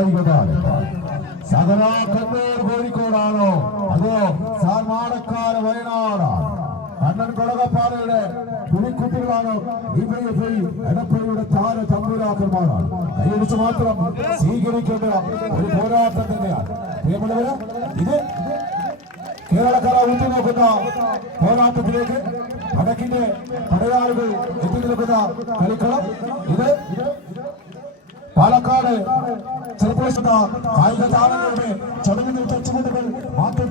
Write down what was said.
കായിക താരം. സകല കണ്ണൂർ കോഴിക്കോടാണോ അതോ സാർമാടക്കാര വയനാടാണ്? കണ്ണൻ കൊളകപ്പാറയുടെ പുലിക്കുട്ടികളാണോ ഡിവൈഎഫ്ഐ എടപ്പള്ളിയുടെ താര തമ്പുരാക്കന്മാരാണ്? കൈയടിച്ച് മാത്രം സ്വീകരിക്കേണ്ട ഒരു പോരാട്ടം തന്നെയാണ് പ്രിയമുള്ളവര്. ഇത് കേരളക്കര ഉറ്റുനോക്കുന്ന പോരാട്ടത്തിലേക്ക് വടക്കിന്റെ പടയാളികൾ എത്തി നിൽക്കുന്ന കളിക്കളം. ഇത് പാലക്കാട് ചെറുപ്പുഴ കായിക താരങ്ങളുടെ ചടങ്ങുകൾ ടച്ചുമുട്ടുകൾ മാറ്റം